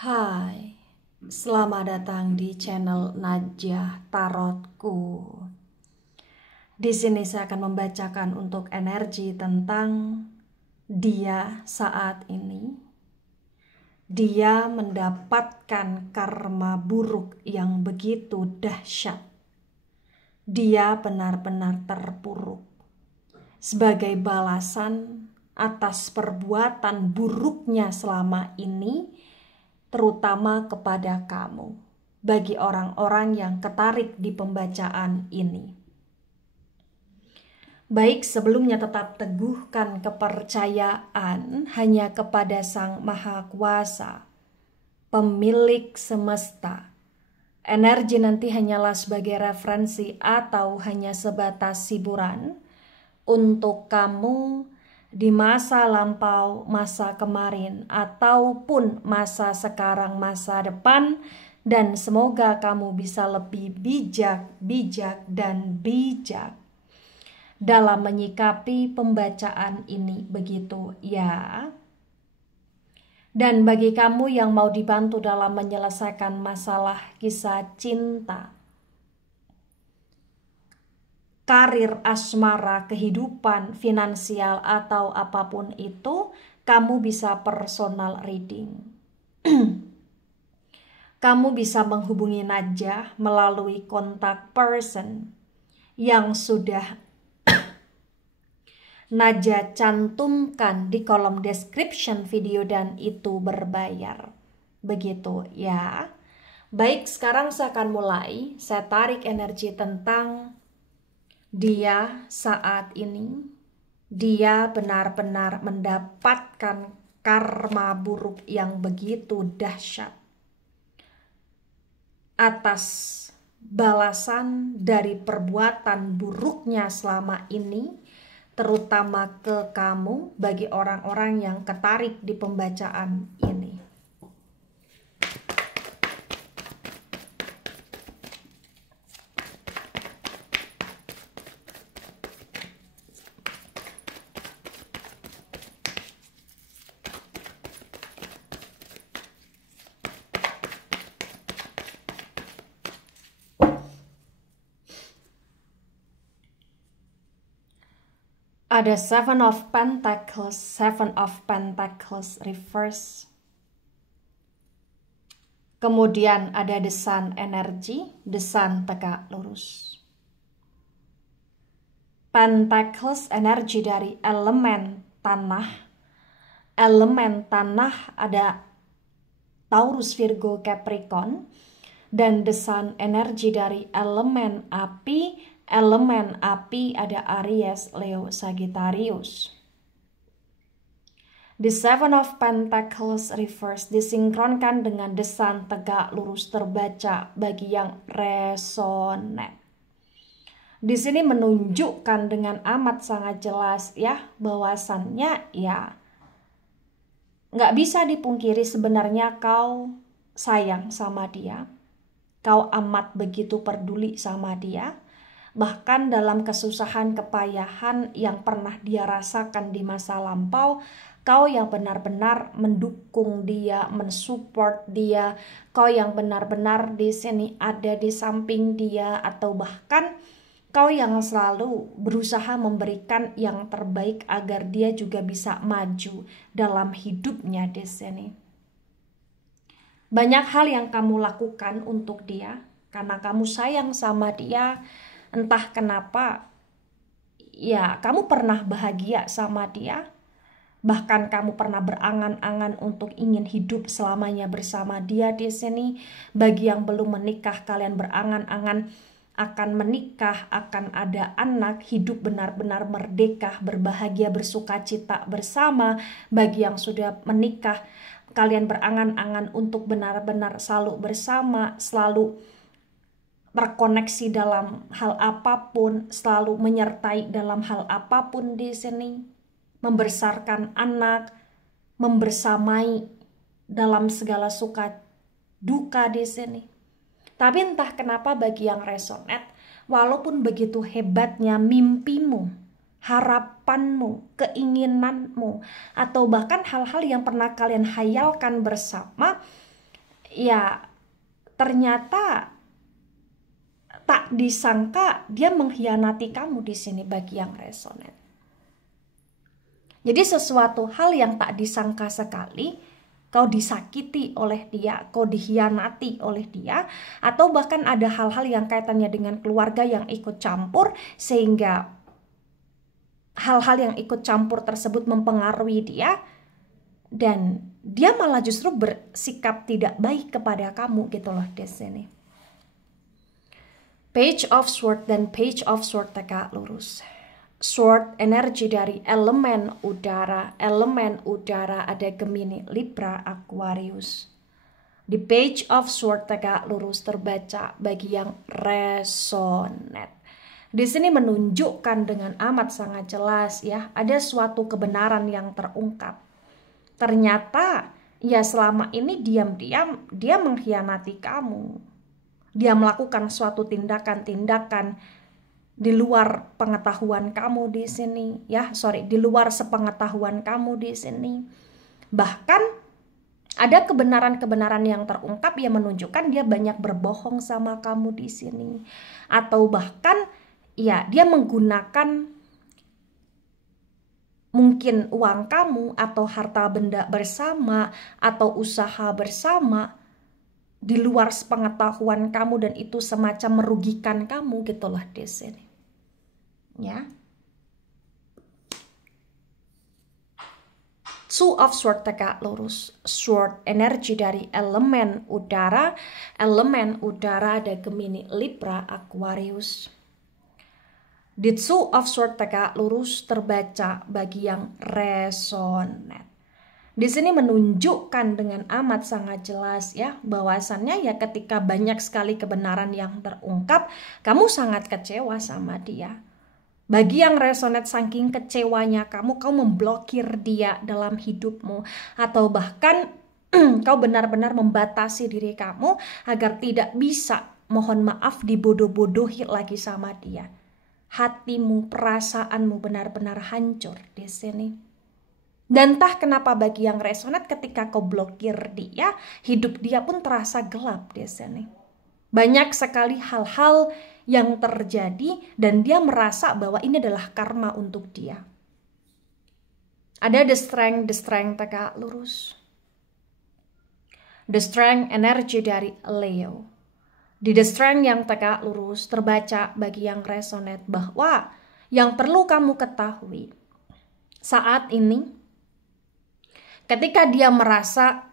Hai, selamat datang di channel Najah Tarotku. Di sini saya akan membacakan untuk energi tentang dia saat ini. Dia mendapatkan karma buruk yang begitu dahsyat. Dia benar-benar terpuruk sebagai balasan atas perbuatan buruknya selama ini, terutama kepada kamu, bagi orang-orang yang ketarik di pembacaan ini. Baik, sebelumnya tetap teguhkan kepercayaan hanya kepada Sang Maha Kuasa, pemilik semesta. Energi nanti hanyalah sebagai referensi atau hanya sebatas hiburan untuk kamu di masa lampau, masa kemarin, ataupun masa sekarang, masa depan, dan semoga kamu bisa lebih bijak dalam menyikapi pembacaan ini, begitu ya. Dan bagi kamu yang mau dibantu dalam menyelesaikan masalah kisah cinta, karir, asmara, kehidupan, finansial, atau apapun itu, kamu bisa personal reading. Kamu bisa menghubungi Najah melalui kontak person yang sudah Najah cantumkan di kolom description video dan itu berbayar. Begitu ya. Baik, sekarang saya akan mulai. Saya tarik energi tentang dia saat ini. Dia benar-benar mendapatkan karma buruk yang begitu dahsyat atas balasan dari perbuatan buruknya selama ini, terutama ke kamu bagi orang-orang yang ketarik di pembacaan ini. Ada Seven of Pentacles reverse. Kemudian ada The Sun energi, The Sun tegak lurus. Pentacles energi dari elemen tanah. Elemen tanah ada Taurus, Virgo, Capricorn. Dan The Sun energi dari elemen api. Elemen api ada Aries, Leo, Sagittarius. The Seven of Pentacles reverse disinkronkan dengan The Sun tegak lurus terbaca bagi yang resonate. Di sini menunjukkan dengan amat sangat jelas ya, bahwasannya ya nggak bisa dipungkiri sebenarnya kau sayang sama dia. Kau amat begitu peduli sama dia. Bahkan dalam kesusahan, kepayahan yang pernah dia rasakan di masa lampau, kau yang benar-benar mendukung dia, mensupport dia, kau yang benar-benar di sini ada di samping dia, atau bahkan kau yang selalu berusaha memberikan yang terbaik agar dia juga bisa maju dalam hidupnya di sini. Banyak hal yang kamu lakukan untuk dia karena kamu sayang sama dia. Entah kenapa, ya kamu pernah bahagia sama dia. Bahkan kamu pernah berangan-angan untuk ingin hidup selamanya bersama dia di sini. Bagi yang belum menikah, kalian berangan-angan akan menikah, akan ada anak, hidup benar-benar merdeka, berbahagia, bersukacita bersama. Bagi yang sudah menikah, kalian berangan-angan untuk benar-benar selalu bersama, selalu terkoneksi dalam hal apapun, selalu menyertai dalam hal apapun di sini, membesarkan anak, membersamai dalam segala suka duka di sini. Tapi entah kenapa bagi yang resonate, walaupun begitu hebatnya mimpimu, harapanmu, keinginanmu, atau bahkan hal-hal yang pernah kalian hayalkan bersama, ya ternyata tak disangka dia mengkhianati kamu di sini bagi yang resonate. Jadi sesuatu hal yang tak disangka sekali, kau disakiti oleh dia, kau dikhianati oleh dia, atau bahkan ada hal-hal yang kaitannya dengan keluarga yang ikut campur, sehingga hal-hal yang ikut campur tersebut mempengaruhi dia, dan dia malah justru bersikap tidak baik kepada kamu gitu loh di sini. Page of Sword dan Page of Sword tegak lurus. Sword energi dari elemen udara ada Gemini, Libra, Aquarius. Di Page of Sword tegak lurus terbaca bagi yang resonate. Di sini menunjukkan dengan amat sangat jelas ya, ada suatu kebenaran yang terungkap. Ternyata ya selama ini diam-diam dia mengkhianati kamu. Dia melakukan suatu tindakan-tindakan di luar pengetahuan kamu di sini, di luar sepengetahuan kamu di sini. Bahkan ada kebenaran-kebenaran yang terungkap yang menunjukkan dia banyak berbohong sama kamu di sini. Atau bahkan ya dia menggunakan mungkin uang kamu atau harta benda bersama atau usaha bersama di luar sepengetahuan kamu, dan itu semacam merugikan kamu gitu loh di sini. Ya. Two of Sword tegak lurus. Sword energi dari elemen udara ada Gemini, Libra, Aquarius. Di Two of Sword tegak lurus terbaca bagi yang resonate. Di sini menunjukkan dengan amat sangat jelas ya, bahwasannya ya ketika banyak sekali kebenaran yang terungkap, kamu sangat kecewa sama dia. Bagi yang resonate, saking kecewanya kamu memblokir dia dalam hidupmu, atau bahkan kau benar-benar membatasi diri kamu agar tidak bisa, mohon maaf, dibodoh-bodohi lagi sama dia. Hatimu, perasaanmu benar-benar hancur di sini. Dan entah kenapa bagi yang resonate, ketika kau blokir dia, hidup dia pun terasa gelap di sini. Banyak sekali hal-hal yang terjadi dan dia merasa bahwa ini adalah karma untuk dia. Ada the strength tegak lurus. The strength energi dari Leo. Di the strength yang tegak lurus terbaca bagi yang resonate bahwa yang perlu kamu ketahui saat ini, ketika dia merasa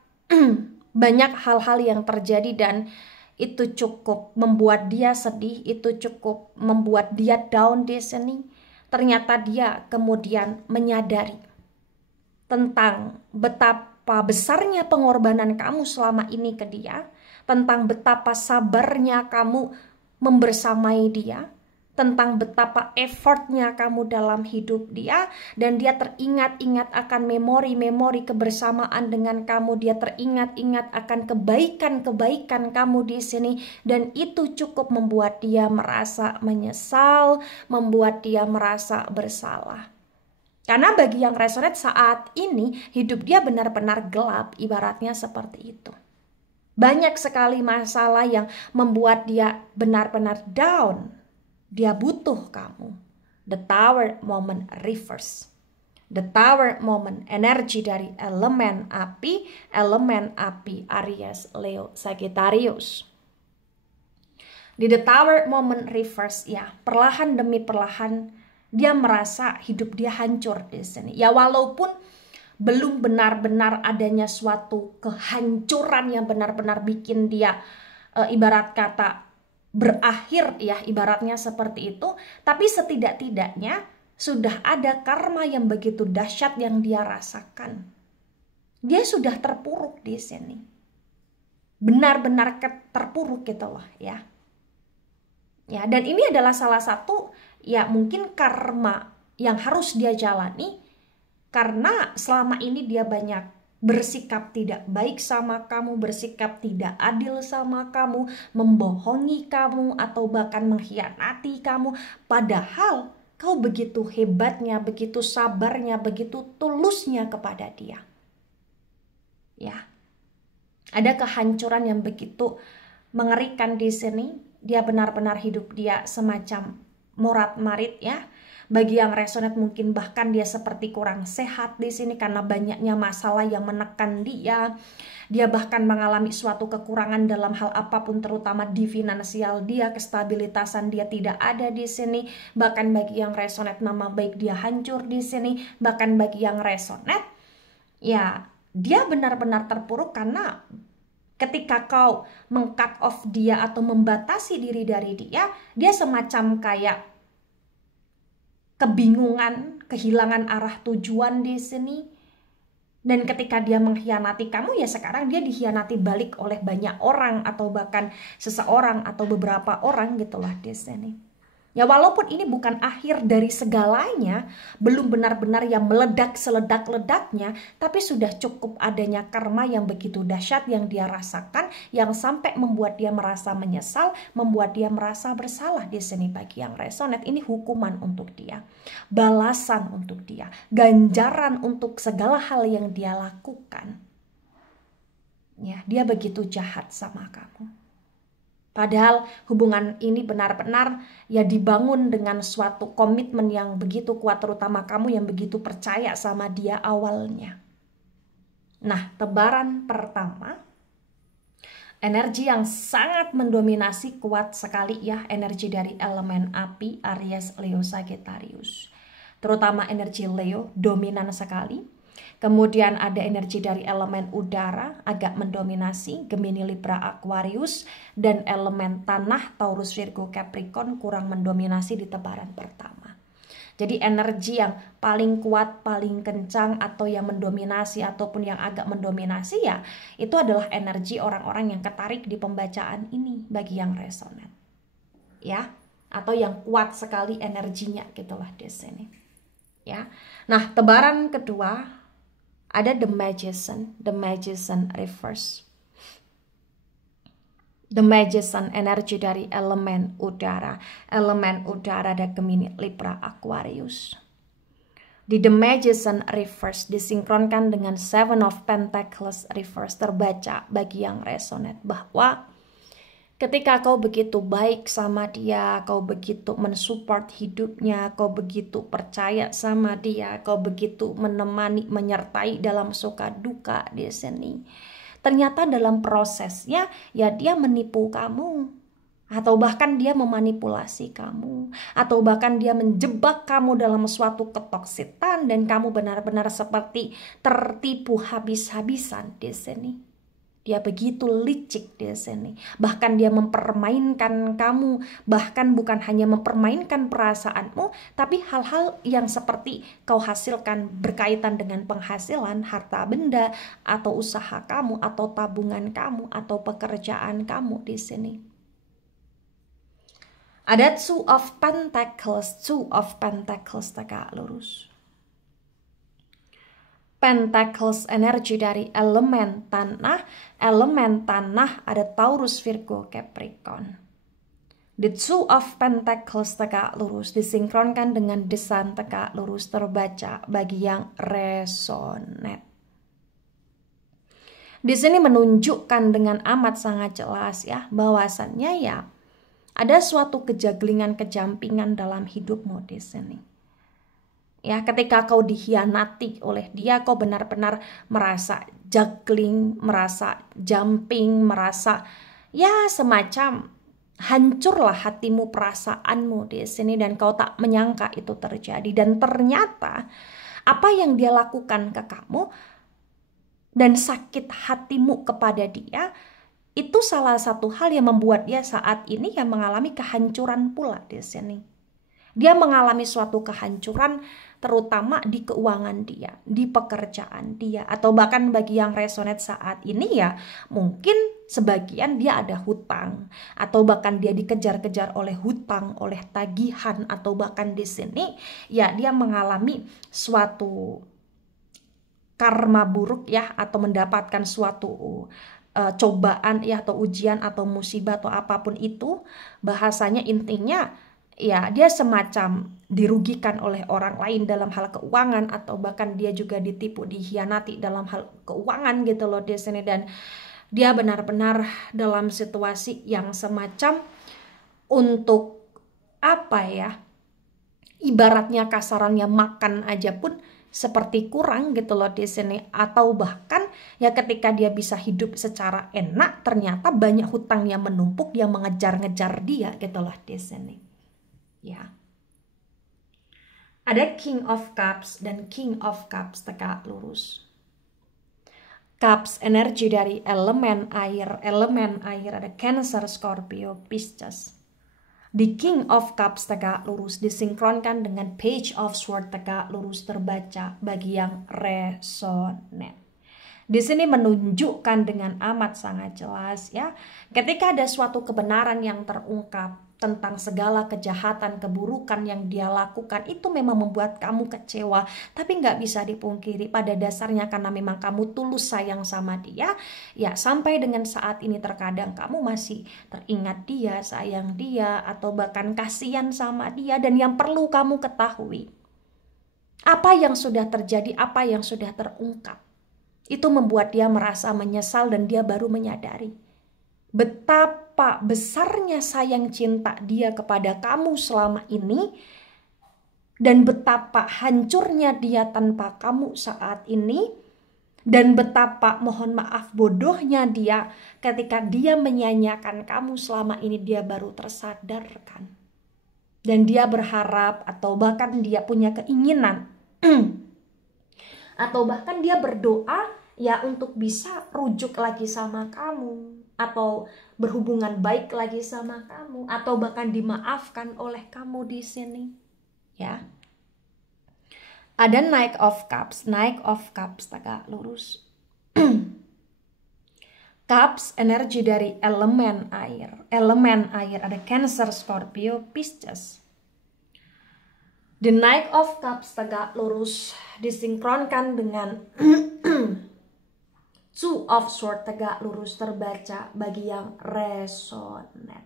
banyak hal-hal yang terjadi dan itu cukup membuat dia sedih, itu cukup membuat dia down di sini, ternyata dia kemudian menyadari tentang betapa besarnya pengorbanan kamu selama ini ke dia, tentang betapa sabarnya kamu membersamai dia, tentang betapa effortnya kamu dalam hidup dia, dan dia teringat-ingat akan memori-memori kebersamaan dengan kamu, dia teringat-ingat akan kebaikan-kebaikan kamu di sini, dan itu cukup membuat dia merasa menyesal, membuat dia merasa bersalah. Karena bagi yang resonate saat ini, hidup dia benar-benar gelap, ibaratnya seperti itu. Banyak sekali masalah yang membuat dia benar-benar down. Dia butuh kamu. The Tower moment reverse. The Tower moment energi dari elemen api Aries, Leo, Sagittarius. Di The Tower moment reverse ya, perlahan demi perlahan dia merasa hidup dia hancur di sini. Ya walaupun belum benar-benar adanya suatu kehancuran yang benar-benar bikin dia ibarat kata berakhir ya, ibaratnya seperti itu, tapi setidak-tidaknya sudah ada karma yang begitu dahsyat yang dia rasakan. Dia sudah terpuruk di sini, benar-benar terpuruk gitu loh ya. Ya, dan ini adalah salah satu ya mungkin karma yang harus dia jalani, karena selama ini dia banyak bersikap tidak baik sama kamu, bersikap tidak adil sama kamu, membohongi kamu, atau bahkan mengkhianati kamu. Padahal kau begitu hebatnya, begitu sabarnya, begitu tulusnya kepada dia. Ya. Ada kehancuran yang begitu mengerikan di sini. Dia benar-benar hidup dia semacam morat-marit ya. Bagi yang resonate mungkin bahkan dia seperti kurang sehat di sini karena banyaknya masalah yang menekan dia. Dia bahkan mengalami suatu kekurangan dalam hal apapun, terutama di finansial dia, kestabilitasan dia tidak ada di sini. Bahkan bagi yang resonate nama baik dia hancur di sini. Bahkan bagi yang resonate ya dia benar-benar terpuruk karena ketika kau meng-cut off dia atau membatasi diri dari dia, dia semacam kayak kebingungan, kehilangan arah tujuan di sini. Dan ketika dia mengkhianati kamu, ya sekarang dia dikhianati balik oleh banyak orang atau bahkan seseorang atau beberapa orang gitulah di sini. Ya walaupun ini bukan akhir dari segalanya, belum benar-benar yang meledak seledak-ledaknya, tapi sudah cukup adanya karma yang begitu dahsyat yang dia rasakan, yang sampai membuat dia merasa menyesal, membuat dia merasa bersalah di sini. Bagi yang resonate, ini hukuman untuk dia, balasan untuk dia, ganjaran untuk segala hal yang dia lakukan. Ya, dia begitu jahat sama kamu. Padahal hubungan ini benar-benar ya dibangun dengan suatu komitmen yang begitu kuat, terutama kamu yang begitu percaya sama dia awalnya. Nah, tebaran pertama, energi yang sangat mendominasi kuat sekali ya, energi dari elemen api, Aries, Leo, Sagittarius. Terutama energi Leo dominan sekali. Kemudian ada energi dari elemen udara agak mendominasi, Gemini, Libra, Aquarius, dan elemen tanah, Taurus, Virgo, Capricorn kurang mendominasi di tebaran pertama. Jadi energi yang paling kuat, paling kencang atau yang mendominasi ataupun yang agak mendominasi ya itu adalah energi orang-orang yang ketarik di pembacaan ini bagi yang resonate. Ya, atau yang kuat sekali energinya gitulah di sini. Ya. Nah, tebaran kedua ada The Magician reverse. The Magician energi dari elemen udara ada Gemini, Libra, Aquarius. Di The Magician reverse disinkronkan dengan Seven of Pentacles reverse, terbaca bagi yang resonate bahwa ketika kau begitu baik sama dia, kau begitu mensupport hidupnya, kau begitu percaya sama dia, kau begitu menemani, menyertai dalam suka duka di sini. Ternyata dalam prosesnya ya dia menipu kamu, atau bahkan dia memanipulasi kamu, atau bahkan dia menjebak kamu dalam suatu ketoksitan dan kamu benar-benar seperti tertipu habis-habisan di sini. Dia begitu licik di sini. Bahkan dia mempermainkan kamu. Bahkan bukan hanya mempermainkan perasaanmu, tapi hal-hal yang seperti kau hasilkan berkaitan dengan penghasilan, harta benda, atau usaha kamu, atau tabungan kamu, atau pekerjaan kamu di sini. Ada Two of Pentacles tegak lurus. Pentacles energi dari elemen tanah ada Taurus, Virgo, Capricorn. The Two of Pentacles tegak lurus disinkronkan dengan The Sun tegak lurus, terbaca bagi yang resonate. Di sini menunjukkan dengan amat sangat jelas ya bahwasannya ya ada suatu kejaglingan, kejampingan dalam hidupmu di sini. Ya, ketika kau dikhianati oleh dia, kau benar-benar merasa juggling, merasa jumping, merasa ya semacam hancurlah hatimu, perasaanmu di sini, dan kau tak menyangka itu terjadi. Dan ternyata apa yang dia lakukan ke kamu dan sakit hatimu kepada dia itu salah satu hal yang membuat dia saat ini yang mengalami kehancuran pula di sini. Dia mengalami suatu kehancuran terutama di keuangan dia, di pekerjaan dia, atau bahkan bagi yang resonate saat ini ya mungkin sebagian dia ada hutang, atau bahkan dia dikejar-kejar oleh hutang, oleh tagihan, atau bahkan di sini ya dia mengalami suatu karma buruk ya, atau mendapatkan suatu cobaan ya, atau ujian atau musibah atau apapun itu, bahasanya intinya ya dia semacam dirugikan oleh orang lain dalam hal keuangan, atau bahkan dia juga ditipu, dikhianati dalam hal keuangan gitu loh di sini. Dan Dia benar-benar dalam situasi yang semacam untuk apa ya? Ibaratnya kasarannya makan aja pun seperti kurang gitu loh di sini, atau bahkan ya ketika dia bisa hidup secara enak ternyata banyak hutang yang menumpuk yang mengejar-ngejar dia gitu loh di sini. Ya. Ada King of Cups dan King of Cups tegak lurus. Cups energi dari elemen air ada Cancer, Scorpio, Pisces. Di King of Cups tegak lurus disinkronkan dengan Page of Swords tegak lurus terbaca bagi yang resonate. Di sini menunjukkan dengan amat sangat jelas ya, ketika ada suatu kebenaran yang terungkap tentang segala kejahatan, keburukan yang dia lakukan, itu memang membuat kamu kecewa. Tapi nggak bisa dipungkiri pada dasarnya karena memang kamu tulus sayang sama dia, ya sampai dengan saat ini terkadang kamu masih teringat dia, sayang dia, atau bahkan kasihan sama dia. Dan yang perlu kamu ketahui, apa yang sudah terjadi, apa yang sudah terungkap, itu membuat dia merasa menyesal dan dia baru menyadari betapa besarnya sayang cinta dia kepada kamu selama ini dan betapa hancurnya dia tanpa kamu saat ini, dan betapa mohon maaf bodohnya dia ketika dia menyanyiakan kamu selama ini. Dia baru tersadarkan dan dia berharap atau bahkan dia punya keinginan atau bahkan dia berdoa ya untuk bisa rujuk lagi sama kamu, atau berhubungan baik lagi sama kamu, atau bahkan dimaafkan oleh kamu di sini. Ya. Ada Knight of Cups tegak lurus. Cups energi dari elemen air ada Cancer, Scorpio, Pisces. The Knight of Cups tegak lurus disinkronkan dengan Two of Swords tegak lurus terbaca bagi yang resonate.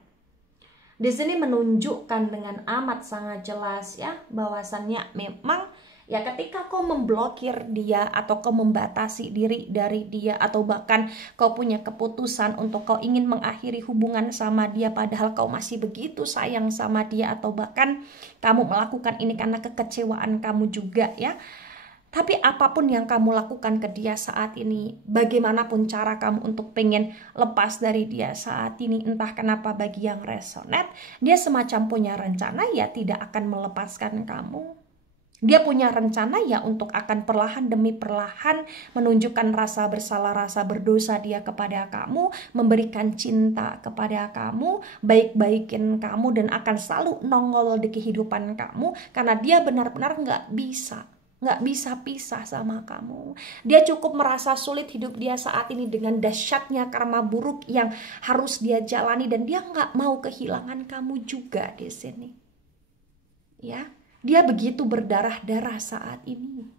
Di sini menunjukkan dengan amat sangat jelas ya, bahwasannya memang ya ketika kau memblokir dia atau kau membatasi diri dari dia, atau bahkan kau punya keputusan untuk kau ingin mengakhiri hubungan sama dia padahal kau masih begitu sayang sama dia, atau bahkan kamu melakukan ini karena kekecewaan kamu juga ya. Tapi apapun yang kamu lakukan ke dia saat ini, bagaimanapun cara kamu untuk pengen lepas dari dia saat ini, entah kenapa bagi yang resonate, dia semacam punya rencana ya tidak akan melepaskan kamu. Dia punya rencana ya untuk akan perlahan demi perlahan menunjukkan rasa bersalah, rasa berdosa dia kepada kamu, memberikan cinta kepada kamu, baik-baikin kamu, dan akan selalu nongol di kehidupan kamu karena dia benar-benar nggak bisa pisah sama kamu. Dia cukup merasa sulit hidup dia saat ini dengan dahsyatnya karma buruk yang harus dia jalani, dan dia nggak mau kehilangan kamu juga di sini. Ya, dia begitu berdarah-darah saat ini.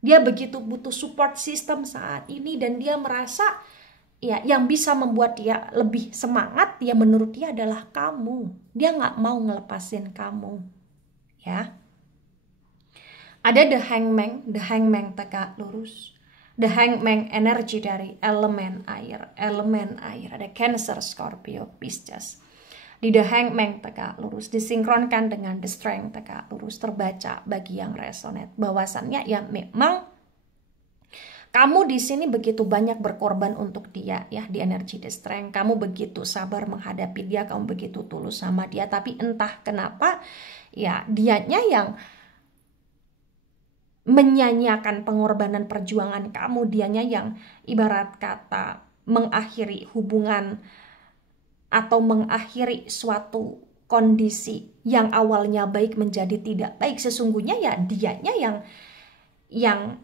Dia begitu butuh support system saat ini, dan dia merasa ya yang bisa membuat dia lebih semangat ya menurut dia adalah kamu. Dia nggak mau ngelepasin kamu. Ya. Ada The Hangman tegak lurus. The Hangman energi dari elemen air ada Cancer, Scorpio, Pisces. Di The Hangman tegak lurus disinkronkan dengan The Strength tegak lurus terbaca bagi yang resonate, bahwasannya ya memang kamu di sini begitu banyak berkorban untuk dia ya. Di energi The Strength kamu begitu sabar menghadapi dia, kamu begitu tulus sama dia, tapi entah kenapa ya dianya yang menyanyiakan pengorbanan perjuangan kamu, dianya yang ibarat kata mengakhiri hubungan atau mengakhiri suatu kondisi yang awalnya baik menjadi tidak baik. Sesungguhnya ya dianya yang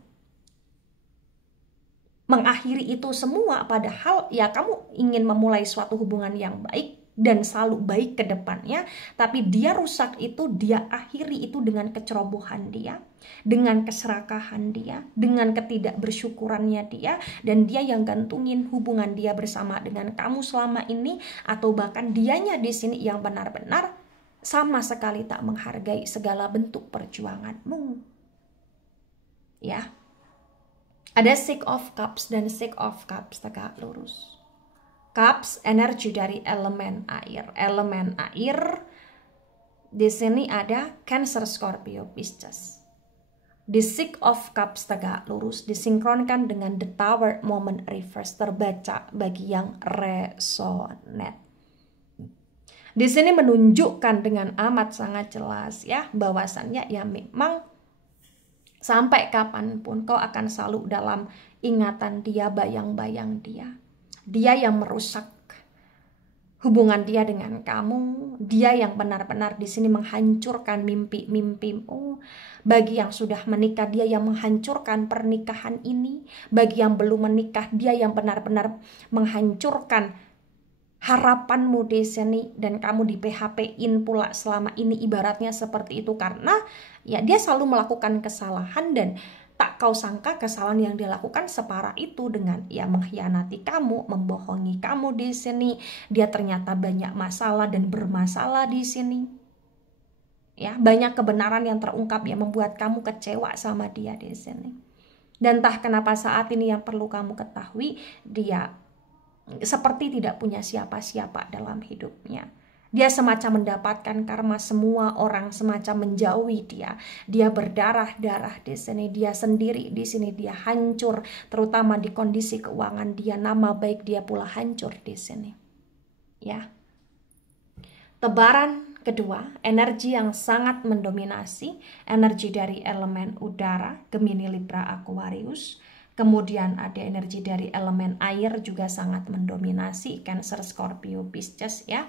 mengakhiri itu semua, padahal ya kamu ingin memulai suatu hubungan yang baik dan selalu baik ke depannya, tapi dia rusak itu, dia akhiri itu dengan kecerobohan dia, dengan keserakahan dia, dengan ketidakbersyukurannya dia, dan dia yang gantungin hubungan dia bersama dengan kamu selama ini, atau bahkan dianya di sini yang benar-benar sama sekali tak menghargai segala bentuk perjuanganmu. Ya. Ada Six of Cups dan Six of Cups tegak lurus. Cups, energi dari elemen air. Elemen air di sini ada Cancer, Scorpio, Pisces. The Six of Cups tegak lurus disinkronkan dengan The Tower Moment reverse, terbaca bagi yang resonate. Di sini menunjukkan dengan amat sangat jelas ya bahwasannya ya memang sampai kapanpun kau akan selalu dalam ingatan dia, bayang-bayang dia. Dia yang merusak hubungan dia dengan kamu, dia yang benar-benar di sini menghancurkan mimpi-mimpimu. Bagi yang sudah menikah, dia yang menghancurkan pernikahan ini. Bagi yang belum menikah, dia yang benar-benar menghancurkan harapanmu di sini, dan kamu di PHP-in pula selama ini, ibaratnya seperti itu, karena ya dia selalu melakukan kesalahan dan tak kau sangka kesalahan yang dia lakukan separah itu dengan ya mengkhianati kamu, membohongi kamu di sini. Dia ternyata banyak masalah dan bermasalah di sini. Ya, banyak kebenaran yang terungkap yang membuat kamu kecewa sama dia di sini. Dan entah kenapa saat ini yang perlu kamu ketahui, dia seperti tidak punya siapa-siapa dalam hidupnya. Dia semacam mendapatkan karma, semua orang semacam menjauhi dia. Dia berdarah-darah di sini, dia sendiri di sini, dia hancur, terutama di kondisi keuangan dia, nama baik dia pula hancur di sini. Ya. Tebaran kedua, energi yang sangat mendominasi, energi dari elemen udara, Gemini, Libra, Aquarius. Kemudian ada energi dari elemen air juga sangat mendominasi, Cancer, Scorpio, Pisces ya.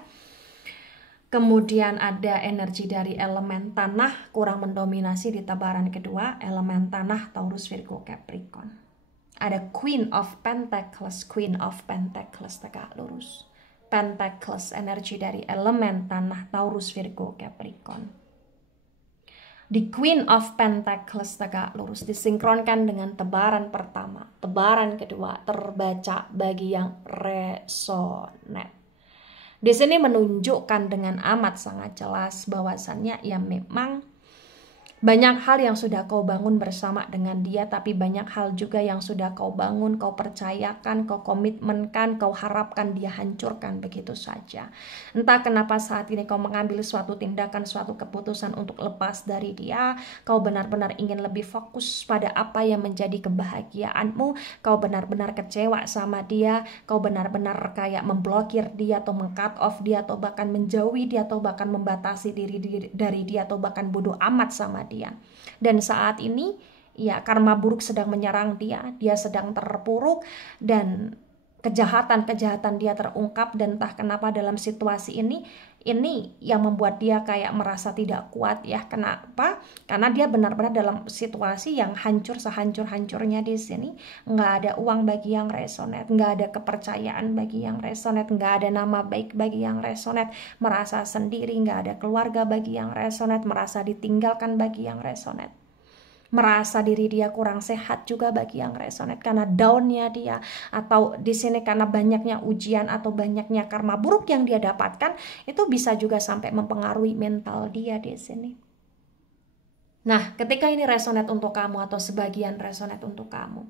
Kemudian ada energi dari elemen tanah kurang mendominasi di tebaran kedua, elemen tanah Taurus, Virgo, Capricorn. Ada Queen of Pentacles tegak lurus. Pentacles, energi dari elemen tanah Taurus, Virgo, Capricorn. Di Queen of Pentacles tegak lurus disinkronkan dengan tebaran pertama, tebaran kedua terbaca bagi yang resonate. Di sini menunjukkan dengan amat sangat jelas bahwasannya ya memang banyak hal yang sudah kau bangun bersama dengan dia, tapi banyak hal juga yang sudah kau bangun, kau percayakan, kau komitmenkan, kau harapkan dia hancurkan begitu saja. Entah kenapa saat ini kau mengambil suatu tindakan, suatu keputusan untuk lepas dari dia. Kau benar-benar ingin lebih fokus pada apa yang menjadi kebahagiaanmu. Kau benar-benar kecewa sama dia. Kau benar-benar kayak memblokir dia atau meng-cut off dia atau bahkan menjauhi dia atau bahkan membatasi diri dari dia atau bahkan bodoh amat sama dia. Dan saat ini ya karma buruk sedang menyerang dia sedang terpuruk dan kejahatan dia terungkap. Dan entah kenapa dalam situasi ini yang membuat dia kayak merasa tidak kuat ya. Kenapa? Karena dia benar-benar dalam situasi yang hancur sehancur-hancurnya di sini. Nggak ada uang bagi yang resonate, nggak ada kepercayaan bagi yang resonate, nggak ada nama baik bagi yang resonate, merasa sendiri, nggak ada keluarga bagi yang resonate, merasa ditinggalkan bagi yang resonate. Merasa diri dia kurang sehat juga bagi yang resonate karena downnya dia, atau di sini karena banyaknya ujian atau banyaknya karma buruk yang dia dapatkan, itu bisa juga sampai mempengaruhi mental dia di sini. Nah, ketika ini resonate untuk kamu atau sebagian resonate untuk kamu,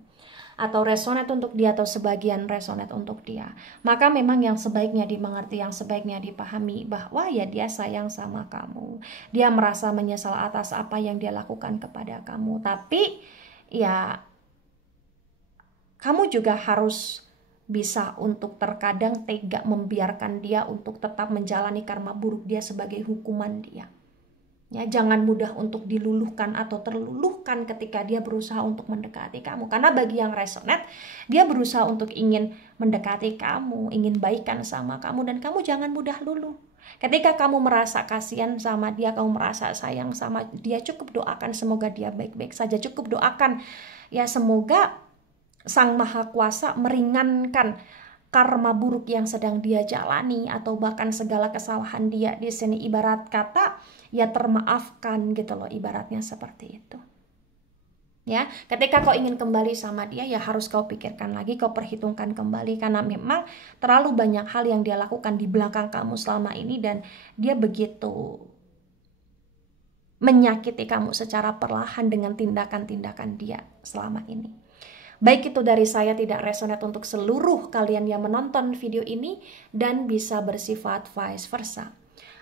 atau resonate untuk dia atau sebagian resonate untuk dia, maka memang yang sebaiknya dimengerti, yang sebaiknya dipahami bahwa ya dia sayang sama kamu. Dia merasa menyesal atas apa yang dia lakukan kepada kamu. Tapi ya kamu juga harus bisa untuk terkadang tega membiarkan dia untuk tetap menjalani karma buruk dia sebagai hukuman dia. Ya, jangan mudah untuk diluluhkan atau terluluhkan ketika dia berusaha untuk mendekati kamu. Karena bagi yang resonate, dia berusaha untuk ingin mendekati kamu, ingin baikan sama kamu, dan kamu jangan mudah luluh. Ketika kamu merasa kasihan sama dia, kamu merasa sayang sama dia, cukup doakan semoga dia baik-baik saja. Cukup doakan ya semoga Sang Maha Kuasa meringankan karma buruk yang sedang dia jalani atau bahkan segala kesalahan dia di sini, ibarat kata ya termaafkan gitu loh, ibaratnya seperti itu. Ya, ketika kau ingin kembali sama dia ya harus kau pikirkan lagi, kau perhitungkan kembali, karena memang terlalu banyak hal yang dia lakukan di belakang kamu selama ini dan dia begitu menyakiti kamu secara perlahan dengan tindakan-tindakan dia selama ini. Baik itu dari saya tidak resonate untuk seluruh kalian yang menonton video ini, dan bisa bersifat vice versa.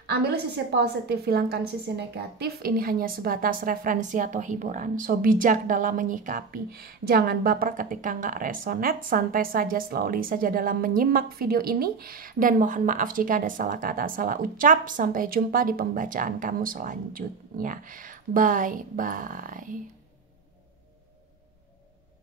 Ambil sisi positif, hilangkan sisi negatif. Ini hanya sebatas referensi atau hiburan. So, bijak dalam menyikapi. Jangan baper ketika nggak resonate. Santai saja, slowly saja dalam menyimak video ini. Dan mohon maaf jika ada salah kata, salah ucap. Sampai jumpa di pembacaan kamu selanjutnya. Bye-bye.